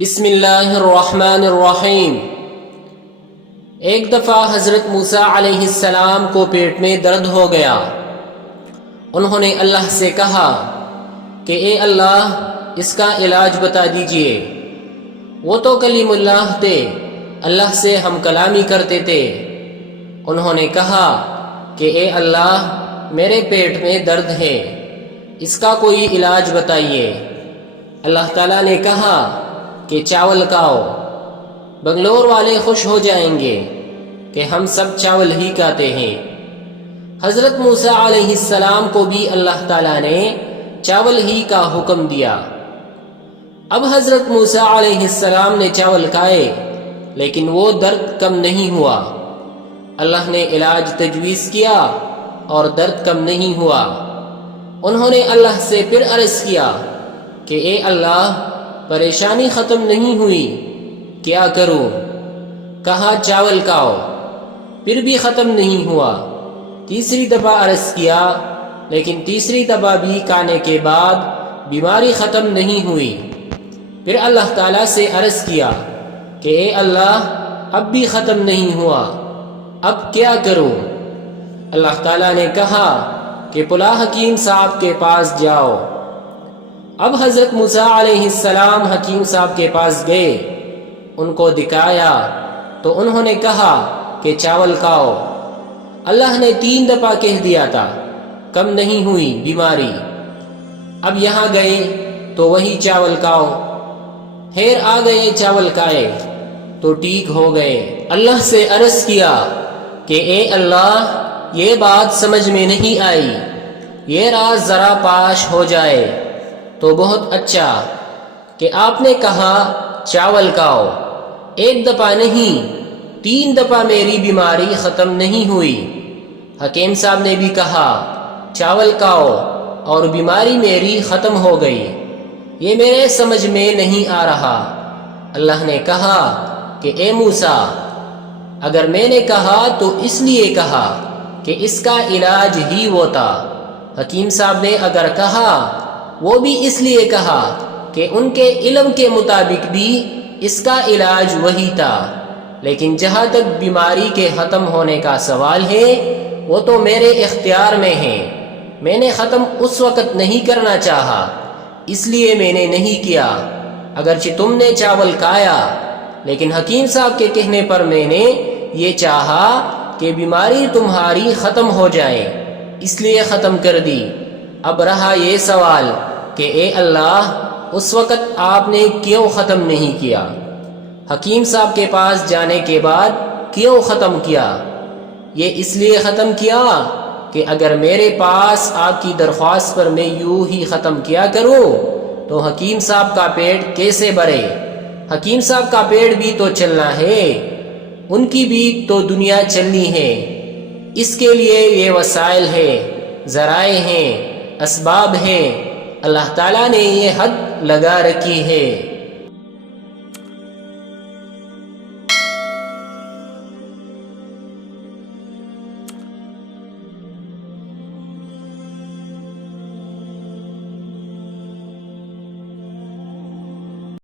بسم اللہ الرحمن الرحیم۔ ایک دفعہ حضرت موسیٰ علیہ السلام کو پیٹ میں درد ہو گیا۔ انہوں نے اللہ سے کہا کہ اے اللہ، اس کا علاج بتا دیجئے۔ وہ تو کلیم اللہ تھے، اللہ سے ہم کلامی کرتے تھے۔ انہوں نے کہا کہ اے اللہ، میرے پیٹ میں درد ہے، اس کا کوئی علاج بتائیے۔ اللہ تعالیٰ نے کہا کہ چاول کھاؤ، بنگلور والے خوش ہو جائیں گے کہ ہم سب چاول ہی کھاتے ہیں۔ حضرت موسیٰ علیہ السلام کو بھی اللہ تعالیٰ نے چاول ہی کا حکم دیا۔ اب حضرت موسیٰ علیہ السلام نے چاول کھائے، لیکن وہ درد کم نہیں ہوا۔ اللہ نے علاج تجویز کیا اور درد کم نہیں ہوا۔ انہوں نے اللہ سے پھر عرض کیا کہ اے اللہ، پریشانی ختم نہیں ہوئی، کیا کروں؟ کہا چاول کھاؤ، پھر بھی ختم نہیں ہوا۔ تیسری دفعہ عرض کیا، لیکن تیسری دفعہ بھی کھانے کے بعد بیماری ختم نہیں ہوئی۔ پھر اللہ تعالیٰ سے عرض کیا کہ اے اللہ، اب بھی ختم نہیں ہوا، اب کیا کروں؟ اللہ تعالیٰ نے کہا کہ فلاں حکیم صاحب کے پاس جاؤ۔ اب حضرت موسیٰ علیہ السلام حکیم صاحب کے پاس گئے، ان کو دکھایا تو انہوں نے کہا کہ چاول کھاؤ۔ اللہ نے 3 دفعہ کہہ دیا تھا، کم نہیں ہوئی بیماری۔ اب یہاں گئے تو وہی چاول کھاؤ۔ پھر آ گئے، چاول کھائے تو ٹھیک ہو گئے۔ اللہ سے عرض کیا کہ اے اللہ، یہ بات سمجھ میں نہیں آئی، یہ راز ذرا پاش ہو جائے تو بہت اچھا کہ آپ نے کہا چاول کھاؤ۔ 1 دفعہ نہیں، 3 دفعہ میری بیماری ختم نہیں ہوئی۔ حکیم صاحب نے بھی کہا چاول کھاؤ اور بیماری میری ختم ہو گئی۔ یہ میرے سمجھ میں نہیں آ رہا۔ اللہ نے کہا کہ اے موسیٰ، اگر میں نے کہا تو اس لیے کہا کہ اس کا علاج ہی وہ تھا۔ حکیم صاحب نے اگر کہا، وہ بھی اس لیے کہا کہ ان کے علم کے مطابق بھی اس کا علاج وہی تھا۔ لیکن جہاں تک بیماری کے ختم ہونے کا سوال ہے، وہ تو میرے اختیار میں ہے۔ میں نے ختم اس وقت نہیں کرنا چاہا، اس لیے میں نے نہیں کیا۔ اگرچہ تم نے چاول کھایا، لیکن حکیم صاحب کے کہنے پر میں نے یہ چاہا کہ بیماری تمہاری ختم ہو جائے، اس لیے ختم کر دی۔ اب رہا یہ سوال کہ اے اللہ، اس وقت آپ نے کیوں ختم نہیں کیا؟ حکیم صاحب کے پاس جانے کے بعد کیوں ختم کیا؟ یہ اس لیے ختم کیا کہ اگر میرے پاس آپ کی درخواست پر میں یوں ہی ختم کیا کروں تو حکیم صاحب کا پیٹ کیسے بھرے؟ حکیم صاحب کا پیٹ بھی تو چلنا ہے، ان کی بھی تو دنیا چلنی ہے۔ اس کے لیے یہ وسائل ہے، ذرائع ہیں، اسباب ہیں۔ اللہ تعالیٰ نے یہ حد لگا رکھی ہے۔